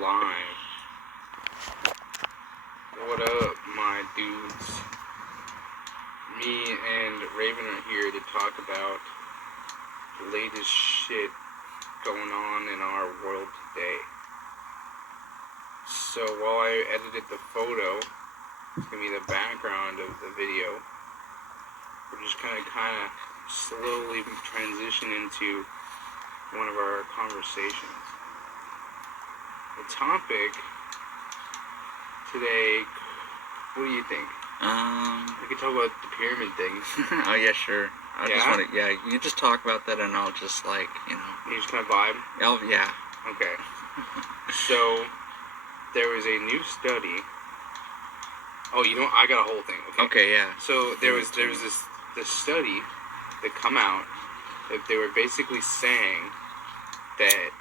live. What up, my dudes? Me and Raven are here to talk about the latest shit going on in our world today. So while I edited the photo, it's gonna be the background of the video. We're just kind of slowly transition into one of our conversations. The topic today, what do you think? We could talk about the pyramid thing. Oh yeah, sure. I just want to, you just talk about that and I'll just You just kind of vibe? Oh, yeah. Okay. So, there was a new study. Oh, I got a whole thing, okay? Okay, yeah. So, there was this study that come out that they were basically saying that,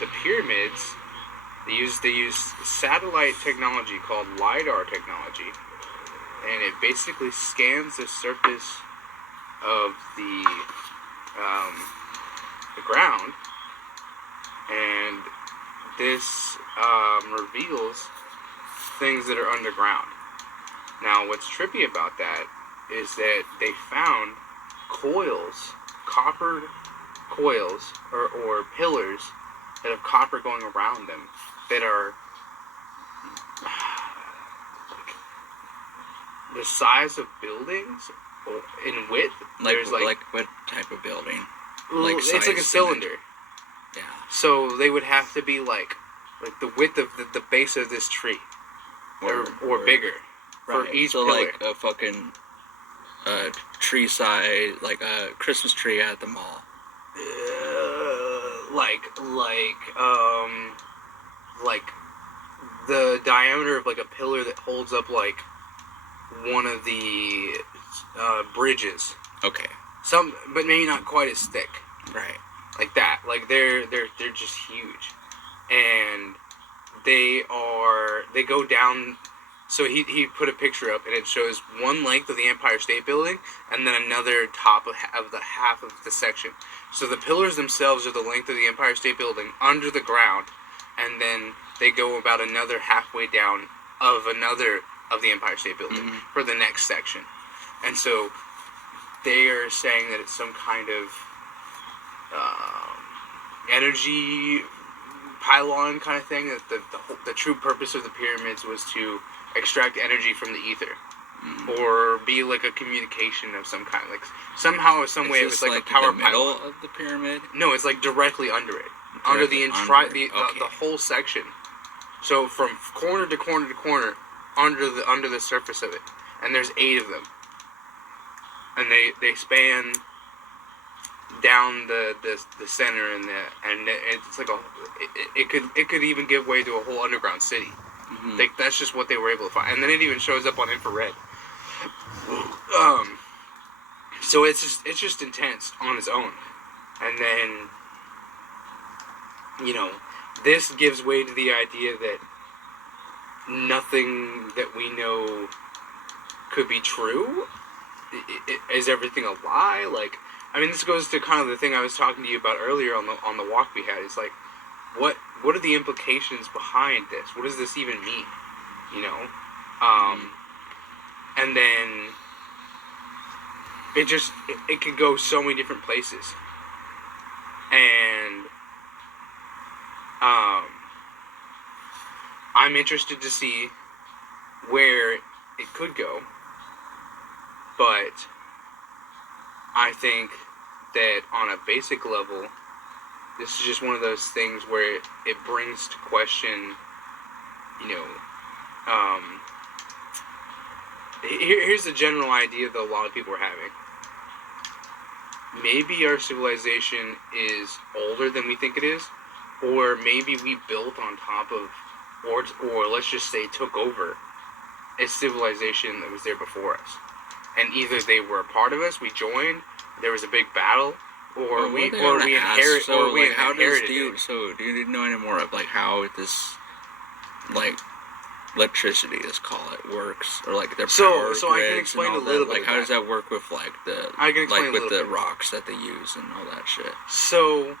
the pyramids, they use satellite technology called LiDAR technology, and it basically scans the surface of the ground, and this reveals things that are underground. Now, what's trippy about that is that they found coils, copper coils, or pillars that have copper going around them that are like the size of buildings in width. Like what type of building? It's like a cylinder. Yeah. So they would have to be like the width of the base of this tree, or bigger, right. For each so pillar. Like a fucking tree size, like a Christmas tree at the mall. Like the diameter of like a pillar that holds up like one of the bridges. Okay. But maybe not quite as thick. Right. Like that. Like they're just huge, and they go down. So he put a picture up, and it shows one length of the Empire State Building, and then another top of the half of the section. So the pillars themselves are the length of the Empire State Building under the ground, and then they go about another halfway down of another of the Empire State Building for the next section. And so they are saying that it's some kind of energy pylon kind of thing. That the true purpose of the pyramids was to extract energy from the ether, or be like a communication of some kind. Like somehow, some way, it was like a power in the middle pylon of the pyramid. No, it's like directly under it, under the whole section. So from corner to corner to corner, under the surface of it, and there's 8 of them, and they span down the center, and it's like it could even give way to a whole underground city. Like that's just what they were able to find, and then it even shows up on infrared. So it's just intense on its own, and then this gives way to the idea that nothing that we know could be true. Is everything a lie? Like, I mean, this goes to kind of the thing I was talking to you about earlier on the walk we had. It's like, what are the implications behind this? What does this even mean? And then it could go so many different places. And I'm interested to see where it could go, but I think that on a basic level, this is just one of those things where it brings to question, here's the general idea that a lot of people are having. Maybe our civilization is older than we think it is, or maybe we built on top of, or let's just say took over a civilization that was there before us. And either they were a part of us, we joined, there was a big battle, or we inherited it. So do you know any more of like how this, like, electricity, let's call it, works, or like their power grids? So I can explain a little bit. Like, how does that work with like the rocks that they use and all that shit? So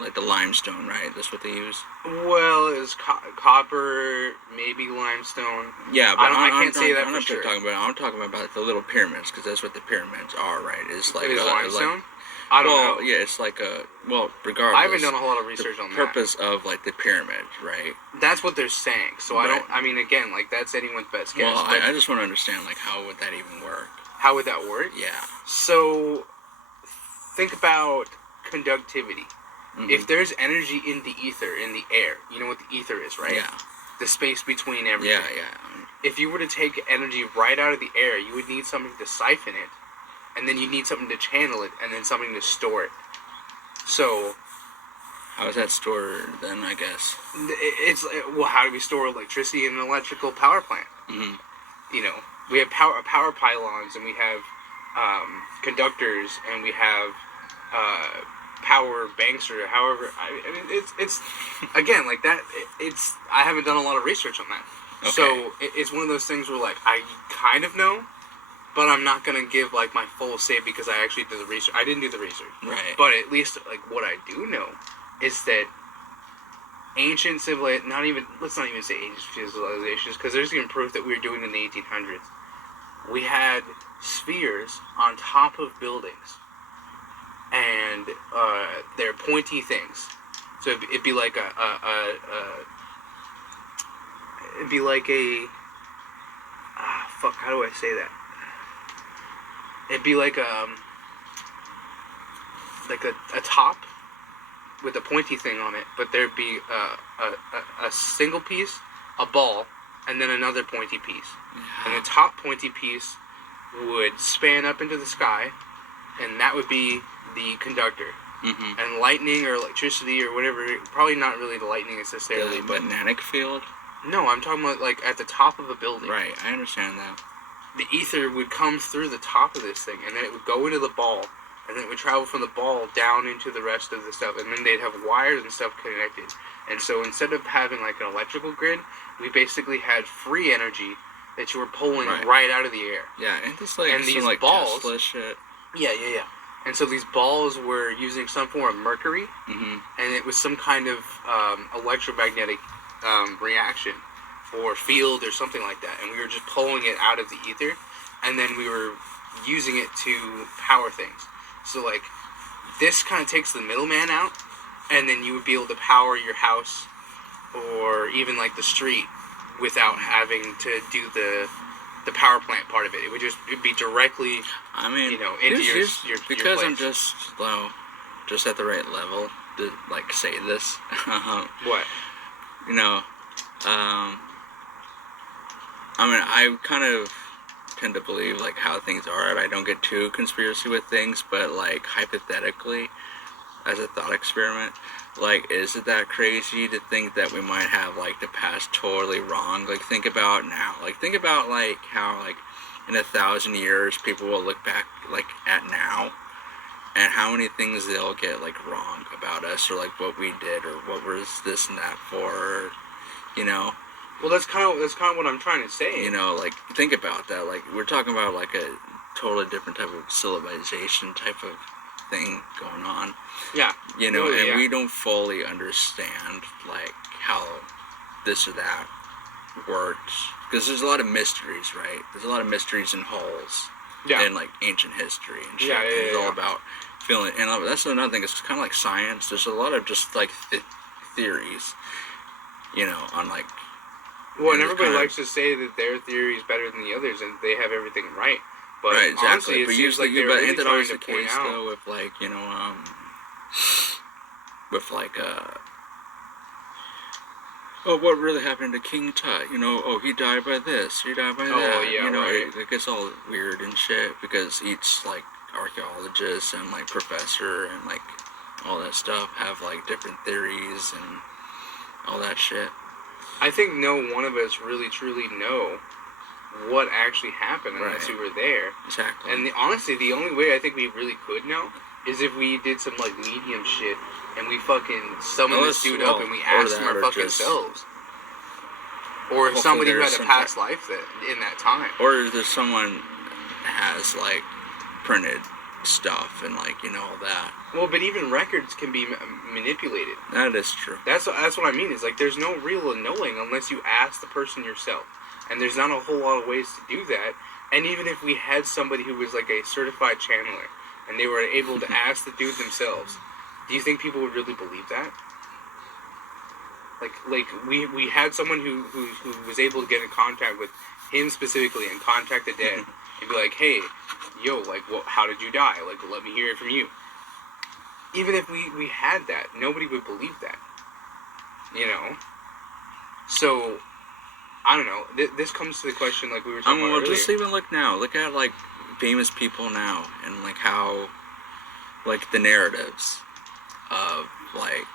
Like the limestone, right? That's what they use. Well, it's copper, maybe limestone. Yeah, but I can't say that I'm for not sure. talking about. I'm talking about the little pyramids because that's what the pyramids are, right? It's like Is limestone? like I don't well, know. yeah, it's like a well, I haven't regardless. done a whole lot of The research on that. purpose of like the pyramid, right? That's what they're saying. So I don't. I mean, again, like that's anyone's best guess. Well, But I just want to understand like how would that even work? how would that work? Yeah. So think about conductivity. Mm-hmm. If there's energy in the ether, in the air, you know what the ether is, right? Yeah. The space between everything. Yeah, yeah. If you were to take energy right out of the air, you would need something to siphon it, and then you need something to channel it, and then something to store it. So How is that stored then? I guess. it's well, how do we store electricity in an electrical power plant? Mm-hmm. You know, we have power pylons, and we have conductors, and we have power banks, or however. I mean, it's again like that. It's I haven't done a lot of research on that, Okay. so it's one of those things where like I kind of know, but I'm not gonna give like my full say because I actually did the research. I didn't do the research, Right. but at least like what I do know is that ancient civilizations, let's not even say ancient civilizations, because there's even proof that we were doing it in the 1800s. We had spheres on top of buildings, and they're pointy things. So it'd be like it'd be like a fuck. How do I say that? It'd be like a top with a pointy thing on it, but there'd be a single piece, a ball, and then another pointy piece. And the top pointy piece would span up into the sky, and that would be the conductor. Mm-hmm. And lightning or electricity or whatever, probably not really the lightning necessarily, The but magnetic field. no, I'm talking about like at the top of a building. Right. I understand that. The ether would come through the top of this thing, and then it would go into the ball, and then it would travel from the ball down into the rest of the stuff, and then they'd have wires and stuff connected. And so instead of having like an electrical grid, we basically had free energy that you were pulling right out of the air. Yeah, and this like And some these like balls- Tesla shit. Yeah. And so these balls were using some form of mercury, Mm-hmm. and it was some kind of electromagnetic reaction or field or something like that, and we were just pulling it out of the ether, and then we were using it to power things. So like this kind of takes the middleman out, and then you would be able to power your house or even like the street without having to do the power plant part of it. It'd be directly I mean, into here's- your because I'm place. just at the right level to like say this. What? You know, I mean, I kind of tend to believe like how things are. I don't get too conspiracy with things, but like hypothetically, as a thought experiment, like, is it that crazy to think that we might have like the past totally wrong? Like, think about now. Like, think about like how like in 1,000 years people will look back like at now, and how many things they'll get like wrong about us, or like what we did, or what was this and that for, you know. Well, that's kind of what I'm trying to say. You know, like, think about that. Like, we're talking about like a totally different type of civilization type of thing going on. Yeah. You know, Really, and yeah. we don't fully understand like how this or that works, because there's a lot of mysteries, right? There's a lot of mysteries and holes in like ancient history and shit. Yeah, And it's all yeah. about feeling, and that's another thing. It's kind of like science. There's a lot of just like theories, you know, on like. Well, and it's everybody kind of- likes to say that their theory is better than the others, and they have everything right. But Right, exactly. honestly, it but seems usually, like they're but really ain't that trying always to the point case out. though? With like, you know, with like oh, what really happened to King Tut? You know, oh, he died by this, he died by that. yeah, you know, right. it gets all weird and shit because each like archaeologist and like professor and like all that stuff have like different theories and all that shit. I think no one of us really truly know what actually happened unless Right. we were there. Exactly. And honestly, the only way I think we really could know is if we did some like medium shit and we fucking summoned this dude up and we asked him our fucking selves. Or Hopefully somebody who there's had a some past life in that time. or there's someone has like printed stuff and like all that. Well, but even records can be manipulated. That is true. That's what I mean. Is like there's no real knowing unless you ask the person yourself, and there's not a whole lot of ways to do that. And even if we had somebody who was like a certified channeler, and they were able to ask the dude themselves, do you think people would really believe that? Like we had someone who was able to get in contact with him specifically and contact the dead and be like, hey, yo, like, how did you die? Like, let me hear it from you. Even if we had that, nobody would believe that. So, I don't know. This comes to the question like we were talking about earlier. Just even look now. Look at, like, famous people now and, like, how, like, the narratives of, like,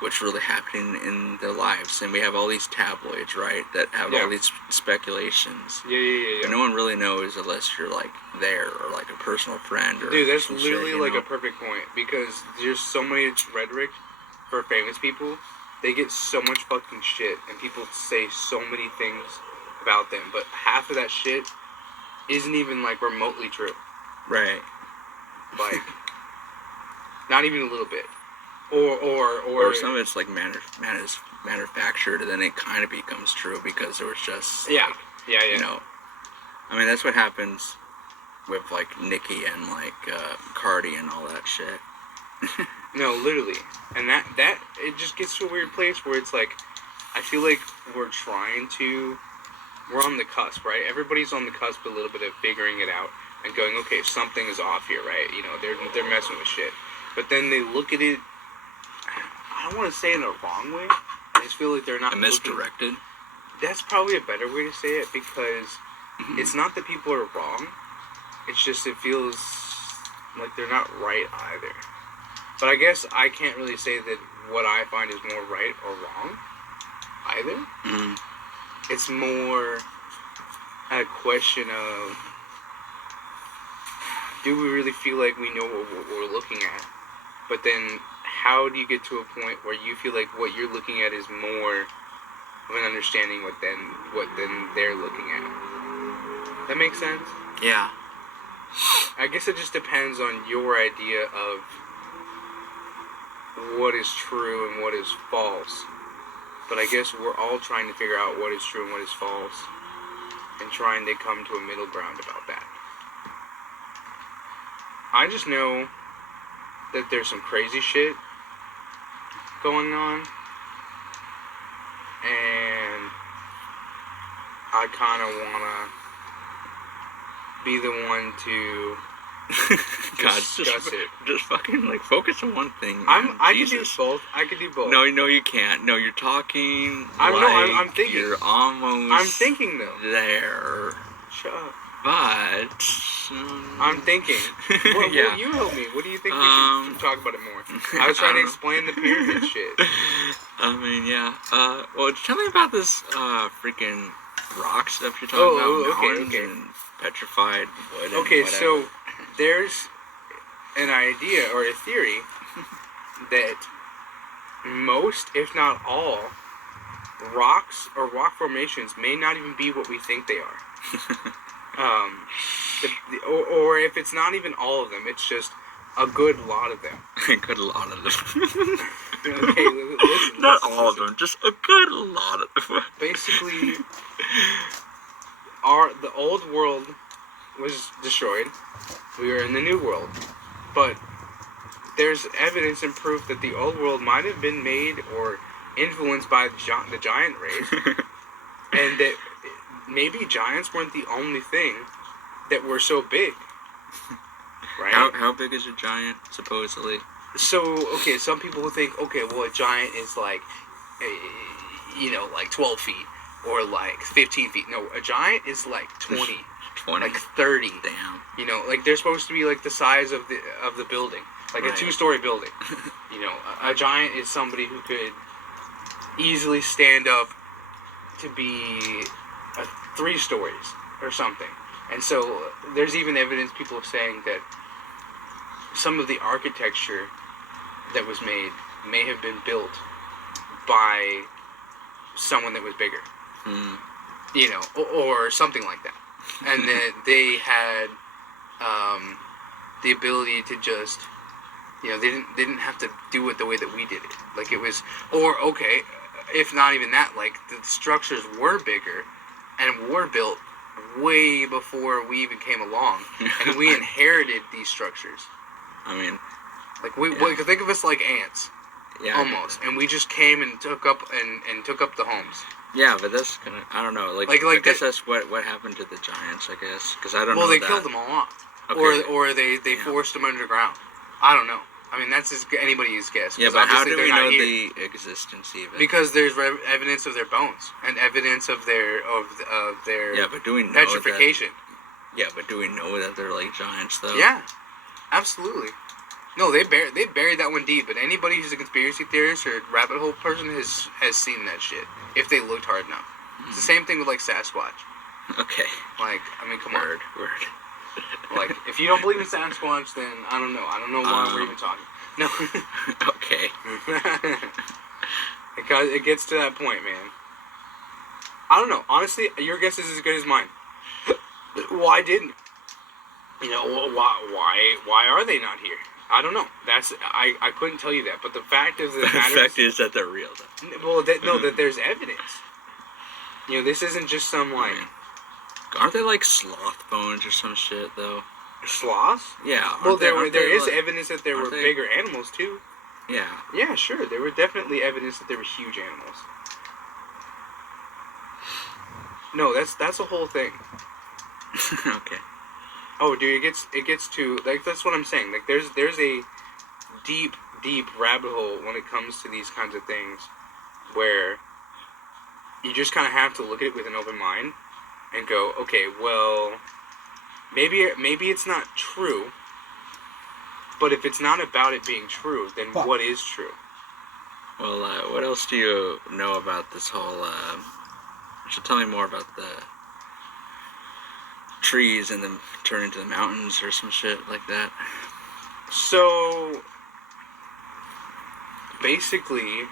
what's really happening in their lives. And we have all these tabloids, right, that have all these speculations. Yeah. And no one really knows unless you're, like, there or, like, a personal friend or dude, that's some literally shit, like a perfect point. Because there's so much rhetoric for famous people. They get so much fucking shit. And people say so many things about them. But half of that shit isn't even, like, remotely true. Right. Like, not even a little bit. Or some of it's like manufactured, and then it kind of becomes true because it was just yeah. I mean, that's what happens with like Nicki and like Cardi and all that shit. No, literally, and that it just gets to a weird place where it's like, I feel like we're on the cusp, right? Everybody's on the cusp a little bit of figuring it out and going, okay, something is off here, right? They're messing with shit, but then they look at it. I don't want to say it in a wrong way. I just feel like they're not misdirected. That's probably a better way to say it because it's not that people are wrong. It's just it feels like they're not right either. But I guess I can't really say that what I find is more right or wrong either. Mm. It's more a question of, do we really feel like we know what we're looking at? But then, how do you get to a point where you feel like what you're looking at is more of an understanding what then they're looking at? That makes sense? Yeah. I guess it just depends on your idea of what is true and what is false. But I guess we're all trying to figure out what is true and what is false, and trying to come to a middle ground about that. I just know that there's some crazy shit going on, and I kind of want to be the one to discuss it. Just fucking like focus on one thing. I can do both. No, you can't. No, you're talking. I'm thinking. You're almost. I'm thinking though. There. Shut up. But I'm thinking. Well, yeah. You help me. What do you think we should talk about it more? I was trying to explain the pyramid shit. I mean, yeah. Well, tell me about this freaking rock stuff you're talking about. Okay. And petrified wood. Okay, so there's an idea or a theory that most, if not all, rocks or rock formations may not even be what we think they are. Or if it's not even all of them, it's just a good lot of them. A good lot of them. Okay, listen. Not all of them, just a good lot of them. Basically, the old world was destroyed. We were in the new world. But there's evidence and proof that the old world might have been made or influenced by the giant race. And that maybe giants weren't the only thing that were so big. Right? How big is a giant, supposedly? So, okay, some people would think, okay, well, a giant is like, like 12 feet or like 15 feet. No, a giant is like 20. 20. Like 30. Damn. Like they're supposed to be like the size of the building. Like a 2-story building. A giant is somebody who could easily stand up to be 3 stories or something. And so there's even evidence people are saying that some of the architecture that was made may have been built by someone that was bigger. Mm. Or something like that. And that they had the ability to just, they didn't have to do it the way that we did it. Like it was, or okay, if not even that, like the structures were bigger and were built way before we even came along, and we inherited these structures. I mean, like we think of us like ants, almost, and we just came and took up the homes. Yeah, but that's kind of, I don't know, like I guess that's what happened to the giants, I guess, because I don't know. Well, they killed them all off, okay. or they forced them underground. I don't know. I mean, that's just anybody's guess. Yeah, but how do we know the existence even? Because there's evidence of their bones and evidence of their yeah, but do we know petrification? Yeah, but do we know that they're like giants though? Yeah, absolutely. No, they buried that one deep. But anybody who's a conspiracy theorist or rabbit hole person has seen that shit if they looked hard enough. It's the same thing with like Sasquatch. Okay. Like, I mean, come on. Word. Like, if you don't believe in Sasquatch, then I don't know. I don't know why we're even talking. No. Okay. It gets to that point, man. I don't know. Honestly, your guess is as good as mine. Why didn't? Why are they not here? I don't know. I couldn't tell you that. But the fact is that the fact is that they're real, though. Well, that there's evidence. This isn't just some like. Aren't they like sloth bones or some shit though? Sloths? Yeah. Well, there is evidence that there were bigger animals too. Yeah. Yeah, sure. There were definitely evidence that there were huge animals. No, that's the whole thing. Okay. Oh, dude, it gets to like that's what I'm saying. Like there's a deep rabbit hole when it comes to these kinds of things, where you just kind of have to look at it with an open mind and go, okay, well, maybe it's not true. But if it's not about it being true, then what is true? Well, what else do you know about this whole? You should tell me more about the trees and then turn into the mountains or some shit like that. So basically,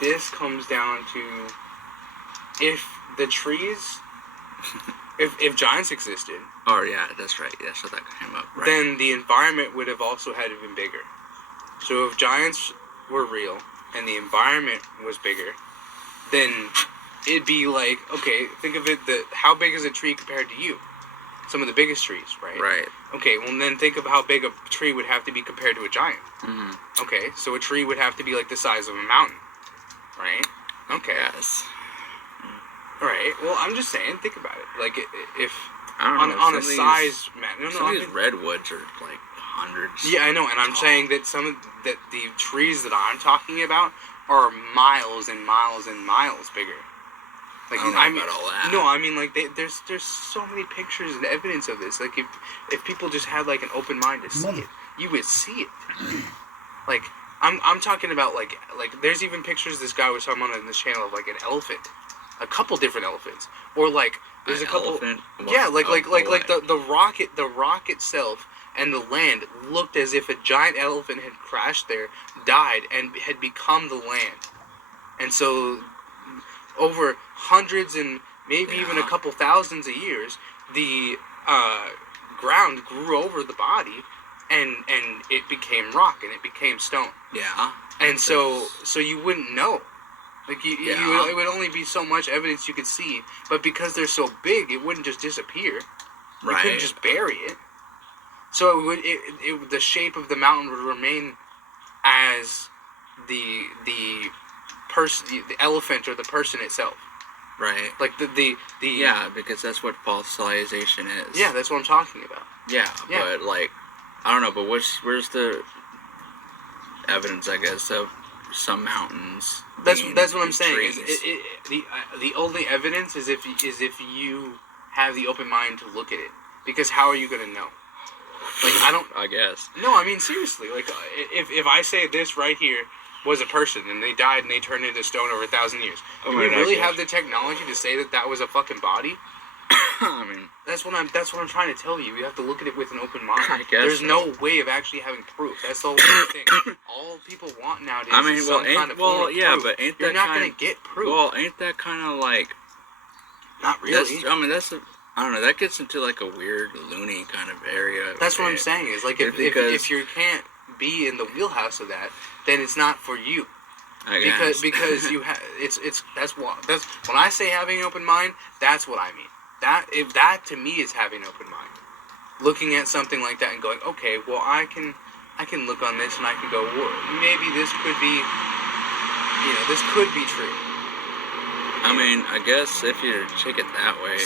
this comes down to if the trees, if giants existed. Oh yeah, that's right. Yeah, so that came up. Right. Then the environment would have also had to have been bigger. So if giants were real and the environment was bigger, then it'd be like, okay, think of it how big is a tree compared to you? Some of the biggest trees, right? Right. Okay, well then think of how big a tree would have to be compared to a giant. Mm-hmm. Okay, so a tree would have to be like the size of a mountain, right? Okay. Yes. Right. Well, I'm just saying, think about it. Like, if on a size, some of these redwoods are like hundreds. Yeah, I know, and I'm saying that that the trees that I'm talking about are miles and miles and miles bigure. Like, I mean, about all that. No, I mean, like, there's so many pictures and evidence of this. Like, if people just had like an open mind to see it, you would see it. Like, I'm talking about like there's even pictures this guy was talking about on this channel of like an elephant, a couple different elephants, or like there's a couple. Elephant? Yeah, like the rock itself and the land looked as if a giant elephant had crashed there, died, and had become the land. And so, over hundreds and maybe even a couple thousands of years, the ground grew over the body, and it became rock and it became stone. Yeah. And so you wouldn't know. Like it would only be so much evidence you could see, but because they're so big, it wouldn't just disappear. Right. You couldn't just bury it. So the shape of the mountain would remain as the person, the elephant, or the person itself. Right. Like the yeah, because that's what fossilization is. Yeah, that's what I'm talking about. Yeah. But like, I don't know. But where's the evidence? I guess of some mountains. That's what I'm saying. The only evidence is if you have the open mind to look at it. Because how are you gonna know? Like, I guess. No, I mean seriously. Like if I say this right here was a person and they died and they turned into stone over 1,000 years, do we really have the technology to say that was a fucking body? I mean, that's what I'm trying to tell you. You have to look at it with an open mind. I guess there's no way of actually having proof. That's the whole thing. All people want nowadays is some kind of form of proof. But ain't You're that not gonna get proof. Well, ain't that kind of like? Not really. That's I don't know. That gets into like a weird loony kind of area. That's what I'm saying. Is like if you can't be in the wheelhouse of that, then it's not for you. Because you have that's when I say having an open mind, that's what I mean. That to me is having an open mind. Looking at something like that and going, okay, well I can look on this and I can go, well, maybe this could be, this could be true. I mean, I guess if you take it that way.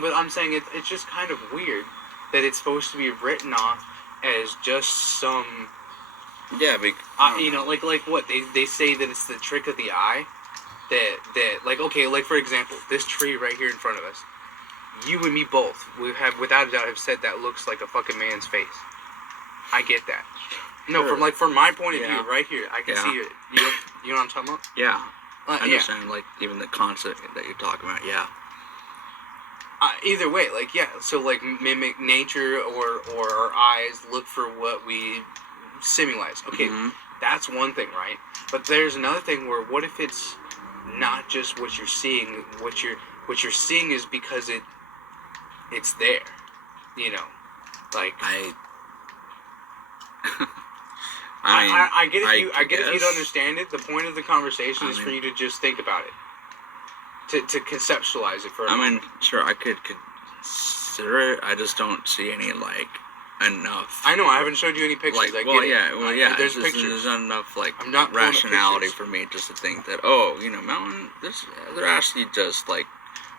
But I'm saying it's just kind of weird that it's supposed to be written off as just some. Yeah, like what they say that it's the trick of the eye, that like, okay, like for example, this tree right here in front of us, you and me both, we have without a doubt have said that looks like a fucking man's face. I get that. No, sure. From my point of view, right here, I can see it. You know what I'm talking about? Yeah. I understand, like, even the concept that you're talking about, yeah. Either way, like, yeah, so, like, mimic nature or our eyes, look for what we simulate. Okay, that's one thing, right? But there's another thing where, what if it's not just what you're seeing, what you're seeing is because it's there, like... I get if you don't understand it. The point of the conversation is for you to just think about it, to conceptualize it for a moment. Sure, I could consider it. I just don't see any enough. I know I haven't showed you any pictures. There's pictures. There's not enough I'm not rationality for me just to think that mountain. They're actually just like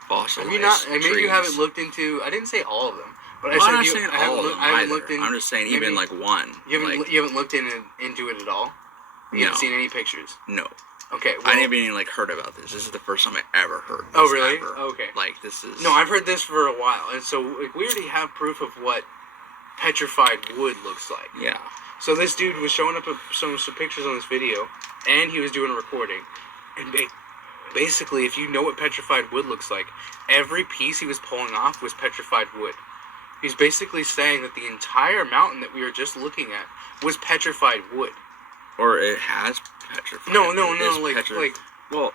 fossilized. Have you not? Trees. Maybe you haven't looked into. I didn't say all of them. But I'm not saying all of them either. I'm just saying even like one. You haven't looked into it at all? You haven't seen any pictures? No. Okay, well, I never even heard about this. This is the first time I ever heard this. Oh, really? Ever. Okay. This is... No, I've heard this for a while. And so we already have proof of what petrified wood looks like. Yeah. So this dude was showing up some pictures on this video, and he was doing a recording. And basically, if you know what petrified wood looks like, every piece he was pulling off was petrified wood. He's basically saying that the entire mountain that we were just looking at was petrified wood. Or it has petrified. No. Well,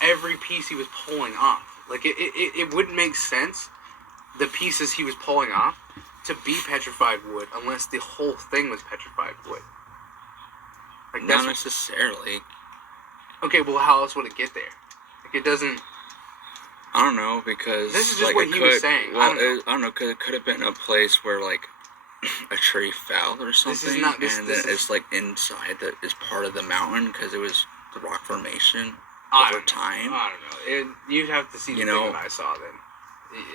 every piece he was pulling off, it wouldn't make sense, the pieces he was pulling off, to be petrified wood unless the whole thing was petrified wood. Not necessarily. Okay, well, how else would it get there? It doesn't. I don't know, because... This is just what he was saying. Well, I don't know, because it could have been a place where, a tree fell or something. This is not... it's, inside is part of the mountain, because it was the rock formation over time. I don't know. You'd have to see the thing that I saw, then.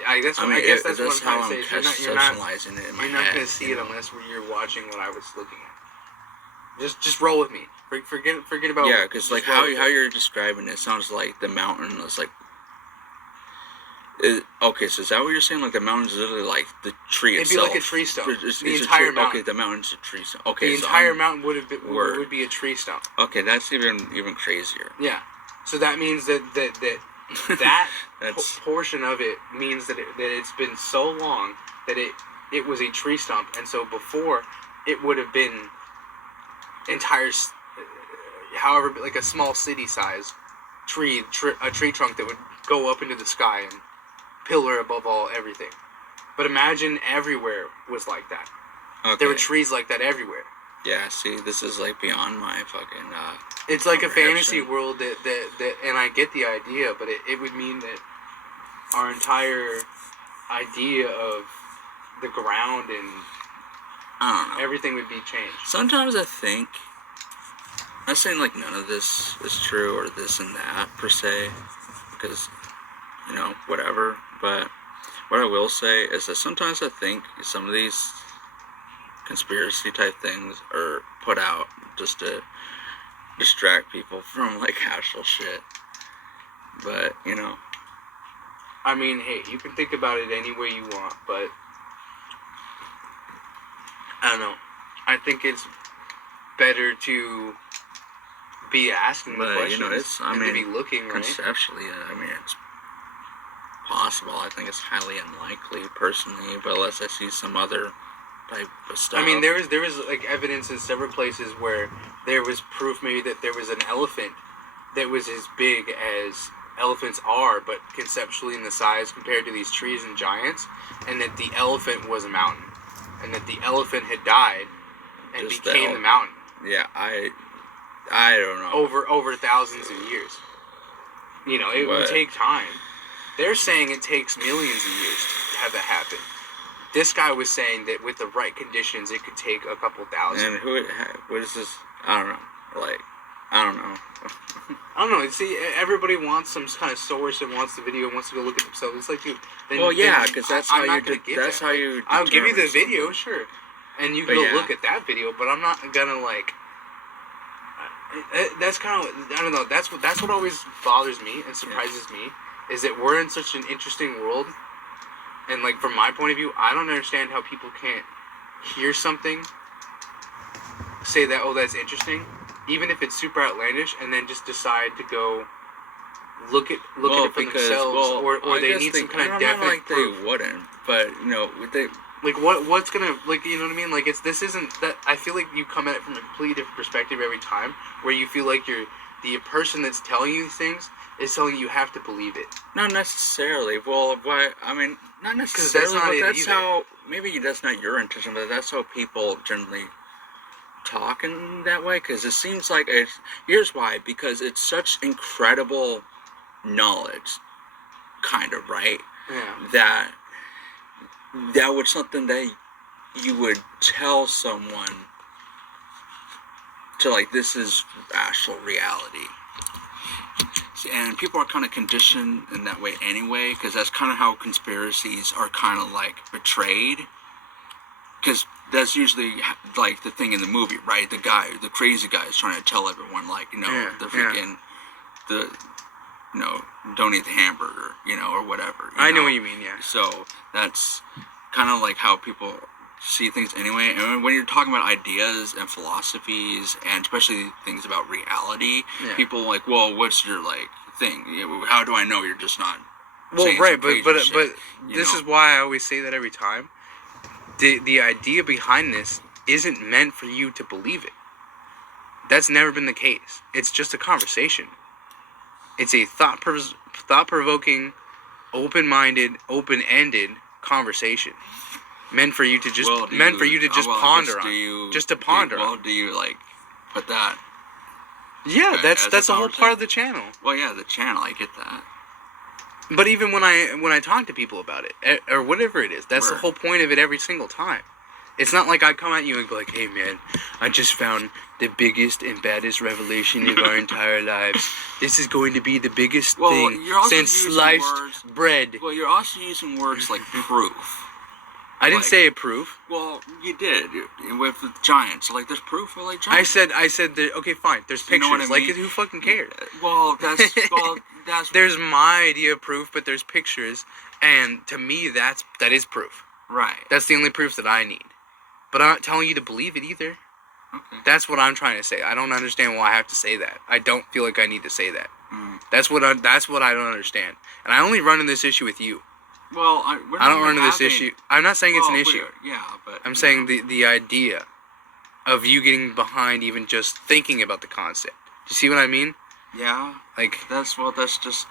I guess that's what I'm trying to say. You're not going to see it unless you're watching what I was looking at. Just roll with me. Forget about... Yeah, because, how you're describing it sounds like the mountain was, okay, so is that what you're saying? The mountain's literally the tree itself? It'd be like a tree stump. The entire mountain. Okay, the mountain's a tree stump. Okay, the entire mountain would be a tree stump. Okay, that's even crazier. Yeah. So that means that portion of it means that it's been so long that it was a tree stump, and so before it would have been entire, however, a small city-sized a tree trunk that would go up into the sky and pillar above everything. But imagine everywhere was like that. Okay. There were trees like that everywhere. Yeah, see, this is beyond my fucking it's like a fantasy world that and I get the idea, but it would mean that our entire idea of the ground and I don't know, everything would be changed. Sometimes I think, I'm not saying none of this is true or this and that per se, because whatever, but what I will say is that sometimes I think some of these conspiracy type things are put out just to distract people from actual shit. But I mean, hey, you can think about it any way you want, but I don't know. I think it's better to be asking the questions to be looking, right? Conceptually, it's possible. I think it's highly unlikely, personally, but unless I see some other type of stuff. I mean, there was evidence in several places where there was proof maybe that there was an elephant that was as big as elephants are, but conceptually in the size compared to these trees and giants, and that the elephant was a mountain, and that the elephant had died and Just became the mountain. Yeah, I don't know. Over thousands of years. You know, it would take time. They're saying it takes millions of years to have that happen. This guy was saying that with the right conditions, it could take a couple thousand. And what is this? I don't know. Like, I don't know. I don't know. See, everybody wants some kind of source and wants the video and wants to go look at themselves. It's like, dude. Because that's how you. That's how you. I'll give you the video, sure, and you can go look at that video. But I'm not gonna like. That's kind of, I don't know. That's what always bothers me and surprises me, is that we're in such an interesting world. And, like, from my point of view, I don't understand how people can't hear something, say that, oh, that's interesting, even if it's super outlandish, and then just decide to go look at it for themselves, or they need some kind of definite proof. They wouldn't, but, you know, they... Like, what's gonna, like, you know what I mean? Like, this isn't, that, I feel like you come at it from a completely different perspective every time, where you feel like the person that's telling you things is telling you have to believe it. Not necessarily. Well, why? I mean, not necessarily. That's how. Maybe that's not your intention, but that's how people generally talk in that way. Because it seems like it's. Here's why. Because it's such incredible knowledge, kind of, right? Yeah. That was something that you would tell someone to, like, this is actual reality. And people are kind of conditioned in that way anyway, because that's kind of how conspiracies are kind of like betrayed. Because that's usually like the thing in the movie, right? The crazy guy is trying to tell everyone, like, you know, the freaking, you know, don't eat the hamburger, you know, or whatever. I know what you mean, yeah. So that's kind of like how people see things anyway. And when you're talking about ideas and philosophies, and especially things about reality, people are like, well, what's your, like, thing? How do I know you're just not saying right, but shit, this is why I always say that every time. The idea behind this isn't meant for you to believe it. That's never been the case. It's just a conversation. It's a thought-provoking, open-minded, open-ended conversation. Meant for you to just ponder on. Just to ponder on. Well, do you, like, put that? Yeah, that's the whole part of the channel. Well, yeah, the channel, I get that. But even when I talk to people about it, or whatever it is, that's the whole point of it every single time. It's not like I come at you and be like, hey man, I just found the biggest and baddest revelation of our entire lives. This is going to be the biggest thing since sliced bread. Well, you're also using words like proof. I didn't say a proof. Well, you did with the giants. Like, there's proof of, like, giants. I said that. Okay, fine. There's pictures. You know what I mean? Like, who fucking cares? Well, that's. There's my idea of proof, but there's pictures, and to me, that is proof. Right. That's the only proof that I need. But I'm not telling you to believe it either. Okay. That's what I'm trying to say. I don't understand why I have to say that. I don't feel like I need to say that. That's what I don't understand. And I only run into this issue with you. Well, I don't run into this issue. I'm not saying it's an issue. Yeah, but I'm saying the idea of you getting behind even just thinking about the concept. Do you see what I mean? Yeah. Like, that's just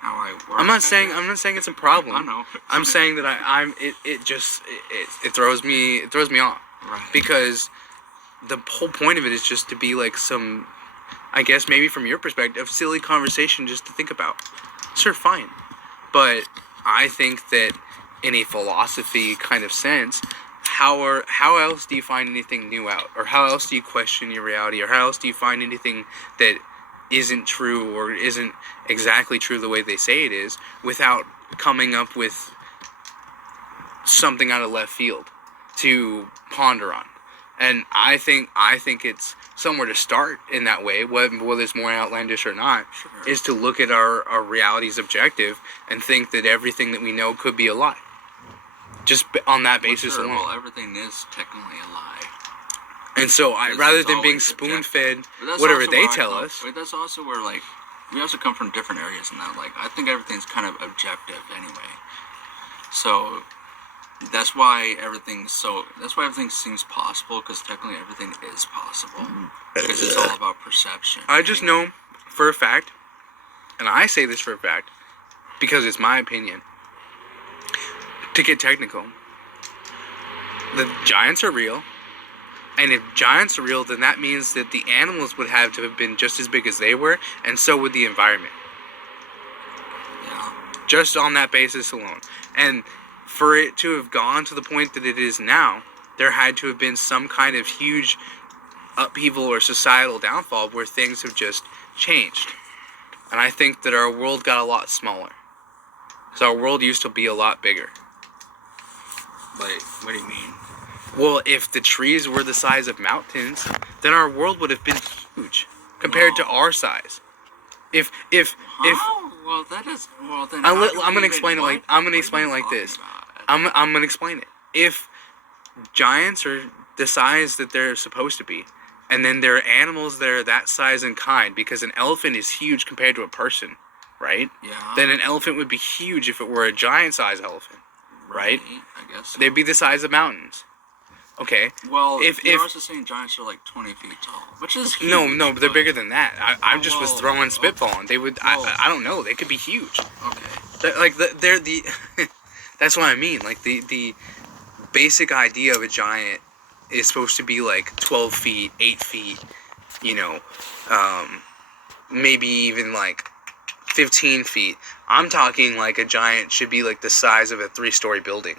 how I work. I'm not saying it's a problem. I know. I'm saying that it throws me off. Right. Because the whole point of it is just to be like some, I guess maybe from your perspective, silly conversation just to think about. Sure, fine. But I think that in a philosophy kind of sense, how else do you find anything new out? Or how else do you question your reality? Or how else do you find anything that isn't true or isn't exactly true the way they say it is without coming up with something out of left field to ponder on? And I think it's somewhere to start in that way, whether it's more outlandish or not, is to look at our reality's objective and think that everything that we know could be a lie. Just on that basis alone. Well, everything is technically a lie. And so, rather than being spoon-fed whatever they tell us... But that's also where, like, we also come from different areas in that. Like, I think everything's kind of objective anyway. So, That's why everything seems possible, because technically everything is possible, because it's all about perception. I just know for a fact, and I say this for a fact because it's my opinion. To get technical, the giants are real, and if giants are real, then that means that the animals would have to have been just as big as they were, and so would the environment. Yeah. Just on that basis alone. And for it to have gone to the point that it is now, there had to have been some kind of huge upheaval or societal downfall where things have just changed. And I think that our world got a lot smaller. So our world used to be a lot bigger. Like, what do you mean? Well, if the trees were the size of mountains, then our world would have been huge compared to our size. If Well, that is. Well, then. I'm gonna explain it like this. I'm gonna explain it. If giants are the size that they're supposed to be, and then there are animals that are that size and kind, because an elephant is huge compared to a person, right? Yeah. Then an elephant would be huge if it were a giant-sized elephant, right? I guess so. They'd be the size of mountains. Okay. Well, if you're also saying giants are like 20 feet tall, which is huge. No, they're bigger than that. I just was throwing spitballing. They would. I don't know. They could be huge. Okay. They're the. That's what I mean. Like the basic idea of a giant is supposed to be like 12 feet, 8 feet. You know, maybe even like 15 feet. I'm talking like a giant should be like the size of a 3-story building.